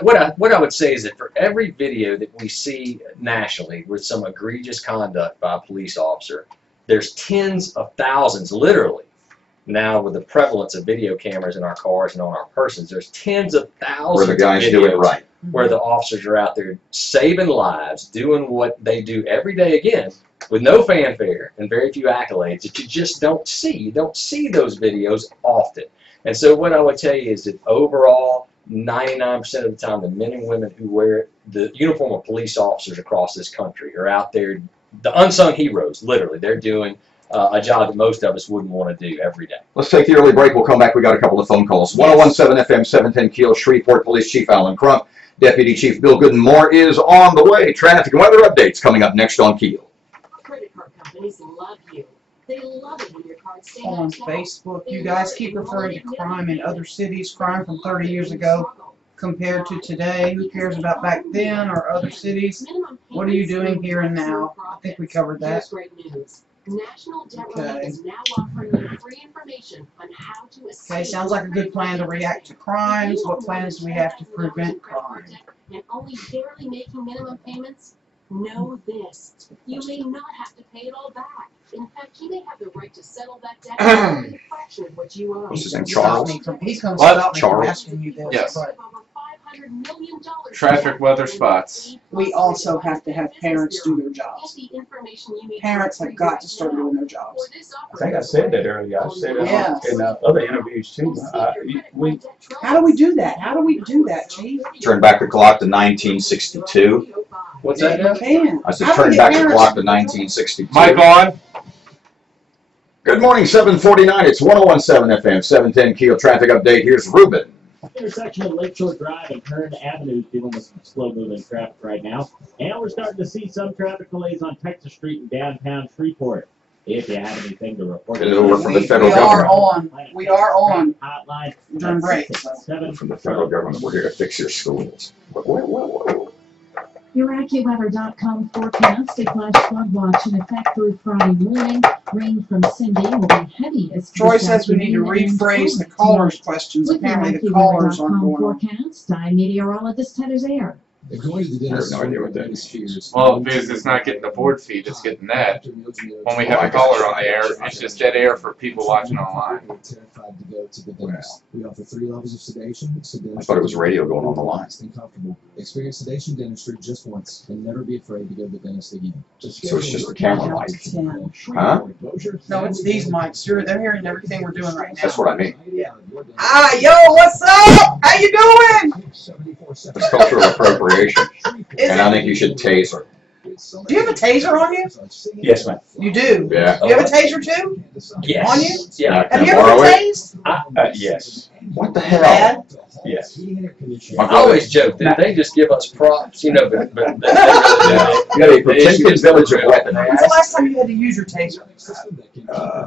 What I would say is that for every video that we see nationally with some egregious conduct by a police officer, there's tens of thousands, literally. Now with the prevalence of video cameras in our cars and on our persons, there's tens of thousands where the guys of videos do it right, where the officers are out there saving lives, doing what they do every day again, with no fanfare and very few accolades that you just don't see. You don't see those videos often. And so what I would tell you is that overall, 99% of the time, the men and women who wear the uniform of police officers across this country are out there, the unsung heroes, literally. They're doing a job that most of us wouldn't want to do every day. Let's take the early break. We'll come back. We got a couple of phone calls. 1017 FM 710 KEEL, Shreveport Police Chief Alan Crump, Deputy Chief Bill Gooden. More is on the way. Traffic and weather updates coming up next on KEEL. Credit card companies love you. They love it when your cards stand On out. Facebook, you guys keep referring to crime in other cities, crime from 30 years ago compared to today. Who cares about back then or other cities? What are you doing here and now? I think we covered that. Here's great news. National Debt Relief is now offering you free information on how to escape. Okay, sounds like a good plan to react to crimes. What plans do we have to prevent crime? And only barely making minimum payments? Know this. You may not have to pay it all back. In fact, you may have the right to settle that debt for only a fraction of what you owe. What's his name, Charles? He's going to stop me from Charles? asking you this. Yes. But Traffic weather spots. we also have to have parents do their jobs. Parents have got to start doing their jobs. I think I said that earlier. I said that in other interviews too. How do we do that? How do we do that, Chief? Turn back the clock to 1962. What's that now? I said turn back the clock to 1962. Mike on. Good morning, 749. It's 1017 FM, 710 KEEL traffic update. Here's Ruben. Intersection of Lakeshore Drive and Kern Avenue is dealing with some slow-moving traffic right now. And we're starting to see some traffic delays on Texas Street in downtown Shreveport. If you have anything to report, Get it over from the federal government. We are on hotline during breaks. From the federal government, we're here to fix your schools. Whoa. Your AccuWeather.com forecast, a flash flood watch in effect through Friday morning. Rain from Cindy will be heaviest. Troy says we need to rephrase the callers' questions. Apparently the callers aren't going on. Forecast, I'm meteorologist Heather Zayer. I have no idea what that is. Well, because it's not getting the board feed, it's getting that. When we have a caller on the air, it's just dead air for people watching online. Terrified to go to the dentist. We offer 3 levels of sedation. I thought it was radio going on the line. Comfortable. Experience sedation dentistry just once and never be afraid to go to the dentist again. So it's just a camera mic. Huh? No, it's these mics. They're hearing everything we're doing right now. That's what I mean. Ah, yo, what's up? How you doing? It's cultural appropriation. And I think you should tase her. Do you have a taser on you? Yes, ma'am. You do? Yeah. You have a taser too? Yes. On you? Yeah. Have you Can I ever borrow been it? tased? Yes. What the hell? Yes. My I always joke that they just give us props, you know, but Yeah. You got a protected village of weapons. When's the last time you had to use your taser?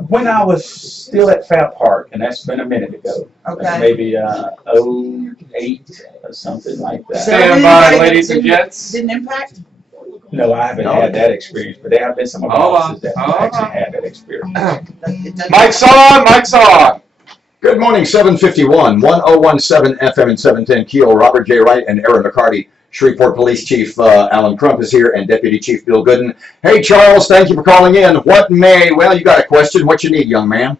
When I was still at Fat Park, and that's been a minute ago. Okay. Maybe 08 or something like that. Stand by, ladies and gents. Didn't impact? No, I haven't had that experience, but there have been some of my Hold on, officers that hold actually on. had that experience. Mike's on, Mike's on. Good morning, 751, 1017 FM and 710 KEEL. Robert J. Wright and Aaron McCarty. Shreveport Police Chief Alan Crump is here and Deputy Chief Bill Gooden. Hey, Charles, thank you for calling in. Well, you got a question. What you need, young man?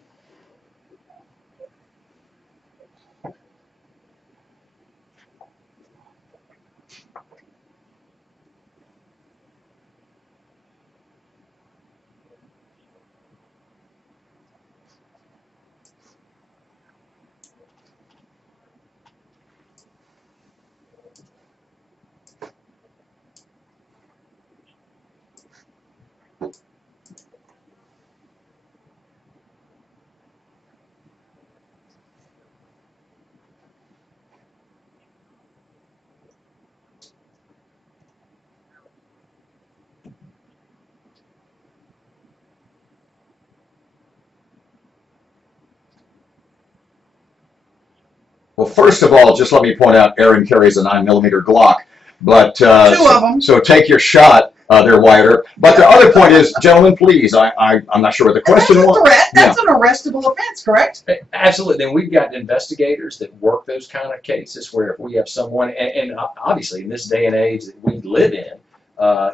Well, first of all, just let me point out, Aaron carries a 9mm Glock, but 2 of them. so take your shot. They're wider. But the other point is, gentlemen, please. I'm not sure what the question was. That's an arrestable offense, correct? absolutely. Then we've got investigators that work those kind of cases where if we have someone, and obviously in this day and age that we live in,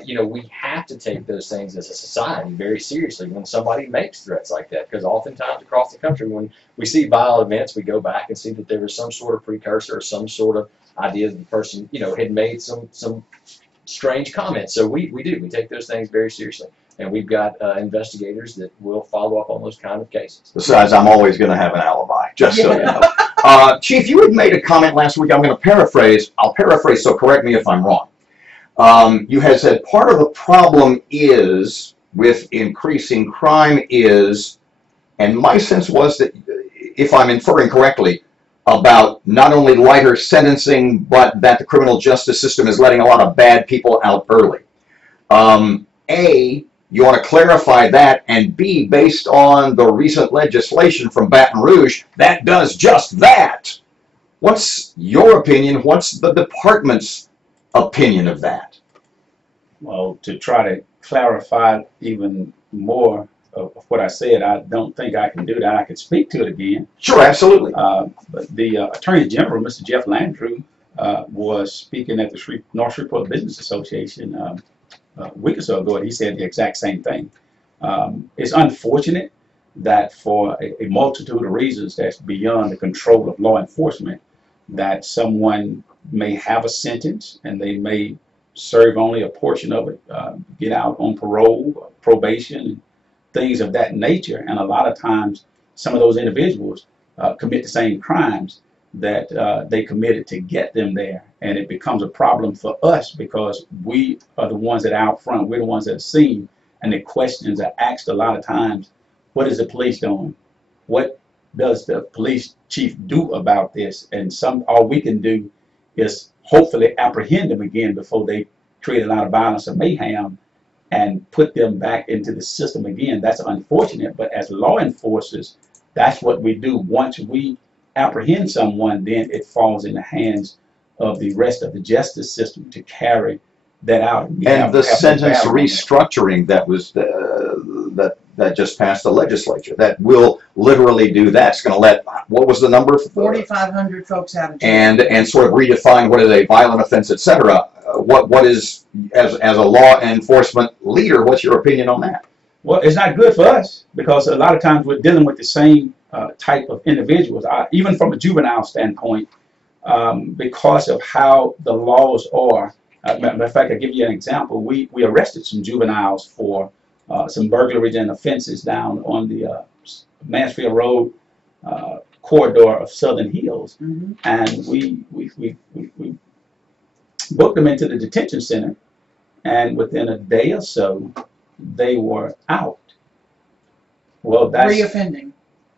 you know, we have to take those things as a society very seriously when somebody makes threats like that. Because oftentimes across the country, when we see violent events, we go back and see that there was some sort of precursor or some sort of idea that the person, you know, had made some strange comments. So we take those things very seriously. And we've got investigators that will follow up on those kind of cases. Besides, I'm always going to have an alibi, just so you know. Chief, you had made a comment last week. I'm going to paraphrase. I'll paraphrase, so correct me if I'm wrong. You had said part of the problem is with increasing crime is, and my sense was that, if I'm inferring correctly, about not only lighter sentencing, but that the criminal justice system is letting a lot of bad people out early. you want to clarify that, and B, based on the recent legislation from Baton Rouge, that does just that. What's your opinion? What's the department's opinion of that? Well, to try to clarify even more of what I said, I don't think I can do that. I can speak to it again. Sure, absolutely. But the Attorney General, Mr. Jeff Landrieu, was speaking at the North Shreveport Business Association a week or so ago, and he said the exact same thing. It's unfortunate that for a multitude of reasons that's beyond the control of law enforcement, that someone may have a sentence and they may serve only a portion of it, get out on parole, probation, things of that nature. And a lot of times, some of those individuals commit the same crimes that they committed to get them there. And it becomes a problem for us because we are the ones that are out front. We're the ones that have seen. And the questions are asked a lot of times, what is the police doing? What does the police chief do about this? And all we can do is hopefully apprehend them again before they create a lot of violence or mayhem and put them back into the system again. That's unfortunate, but as law enforcers, that's what we do. Once we apprehend someone, then it falls in the hands of the rest of the justice system to carry that out. And the sentence restructuring that was that just passed the legislature, that will literally do that. It's going to let, what was the number? 4,500 folks out of jail. And sort of redefine what is a violent offense, etc. What is, as a law enforcement leader, what's your opinion on that? Well, it's not good for us because a lot of times we're dealing with the same type of individuals, even from a juvenile standpoint, because of how the laws are. Matter of fact, I'll give you an example. We arrested some juveniles for some burglaries and offenses down on the Mansfield Road corridor of Southern Hills, and we booked them into the detention center, and within a day or so, they were out. Well, that's reoffending.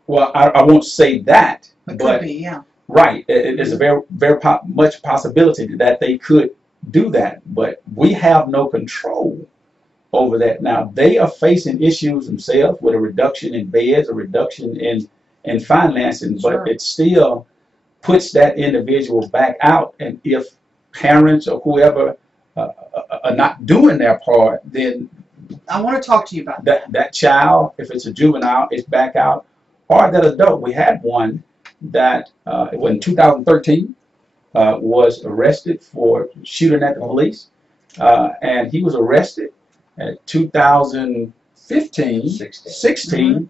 Well, I won't say that, It but could be, yeah. right, it is a very much possibility that they could do that, but we have no control over that. Now they are facing issues themselves with a reduction in beds, a reduction in financing, but it still puts that individual back out. And if parents or whoever are not doing their part, then I want to talk to you about that child, if it's a juvenile, is back out, or that adult. We had one that in 2013 was arrested for shooting at the police, and he was arrested at 2015, 16.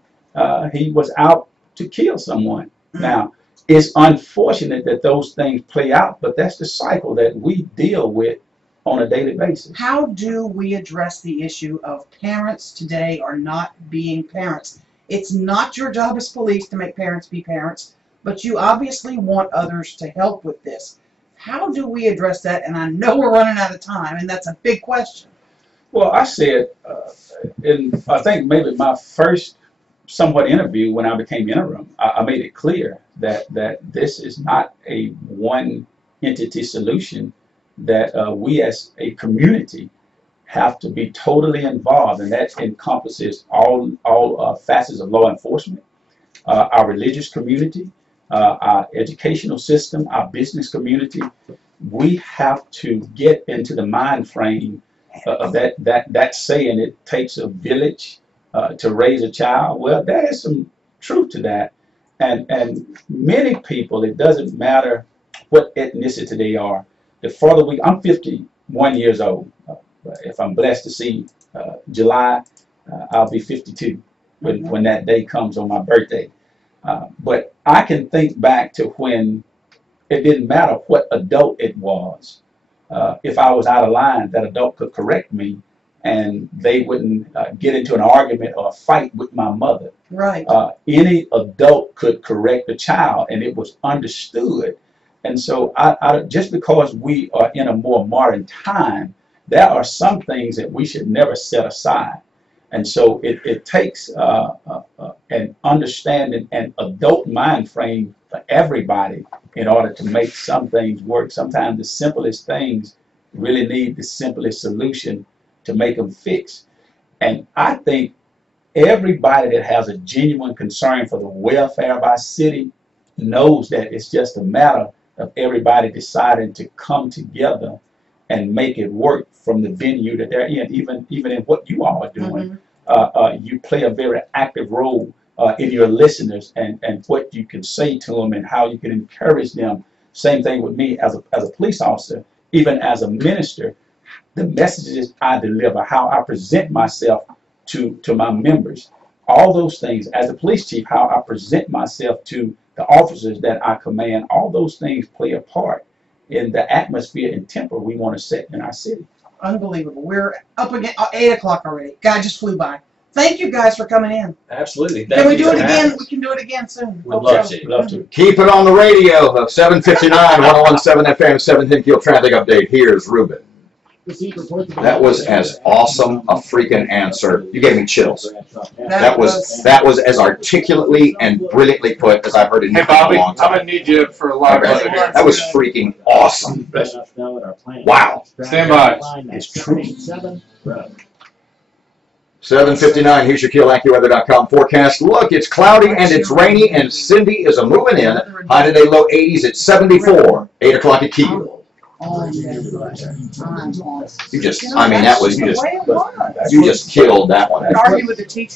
He was out to kill someone. Now, it's unfortunate that those things play out, but that's the cycle that we deal with on a daily basis. How do we address the issue of parents today are not being parents? It's not your job as police to make parents be parents, but you obviously want others to help with this. How do we address that? And I know we're running out of time, and that's a big question. Well, I said in, I think maybe my first somewhat interview when I became interim, I made it clear that this is not a one entity solution, that we as a community have to be totally involved, and that encompasses all facets of law enforcement, our religious community, our educational system, our business community. We have to get into the mind frame of that saying, it takes a village to raise a child. Well, there is some truth to that, and many people, it doesn't matter what ethnicity they are. The farther I'm 51 years old. If I'm blessed to see July, I'll be 52 when that day comes on my birthday. But I can think back to when it didn't matter what adult it was. If I was out of line, that adult could correct me, and they wouldn't get into an argument or a fight with my mother. Right. Any adult could correct a child, and it was understood. And so just because we are in a more modern time, there are some things that we should never set aside. And so it takes an understanding and adult mind frame for everybody in order to make some things work. Sometimes the simplest things really need the simplest solution to make them fix. And I think everybody that has a genuine concern for the welfare of our city knows that it's just a matter of everybody deciding to come together and make it work from the venue that they're in, even in what you all are doing. You play a very active role in your listeners and what you can say to them and how you can encourage them. Same thing with me as a police officer, even as a minister, the messages I deliver, how I present myself to my members, all those things. As a police chief, how I present myself to the officers that I command, all those things play a part in the atmosphere and temper we want to set in our city. Unbelievable. We're up again 8 o'clock already. God just flew by. Thank you guys for coming in. Absolutely. Can we do it again? We can do it again soon. We'd love to. Love to. Keep it on the radio of 759, 1017 FM, 710 KEEL traffic update. Here's Ruben. That was as awesome a freaking answer. You gave me chills. That was as articulately and brilliantly put as I've heard it in a long time. I need you for a lot of That was freaking awesome. Wow. Stand by. It's true. 7:59, here's your KEELAccuWeather.com forecast. Look, it's cloudy and it's rainy, and Cindy is a moving in. High today, low 80s at 74. 8 o'clock at KEEL. You just, I mean, that was, you just killed that one. Argue with the teacher?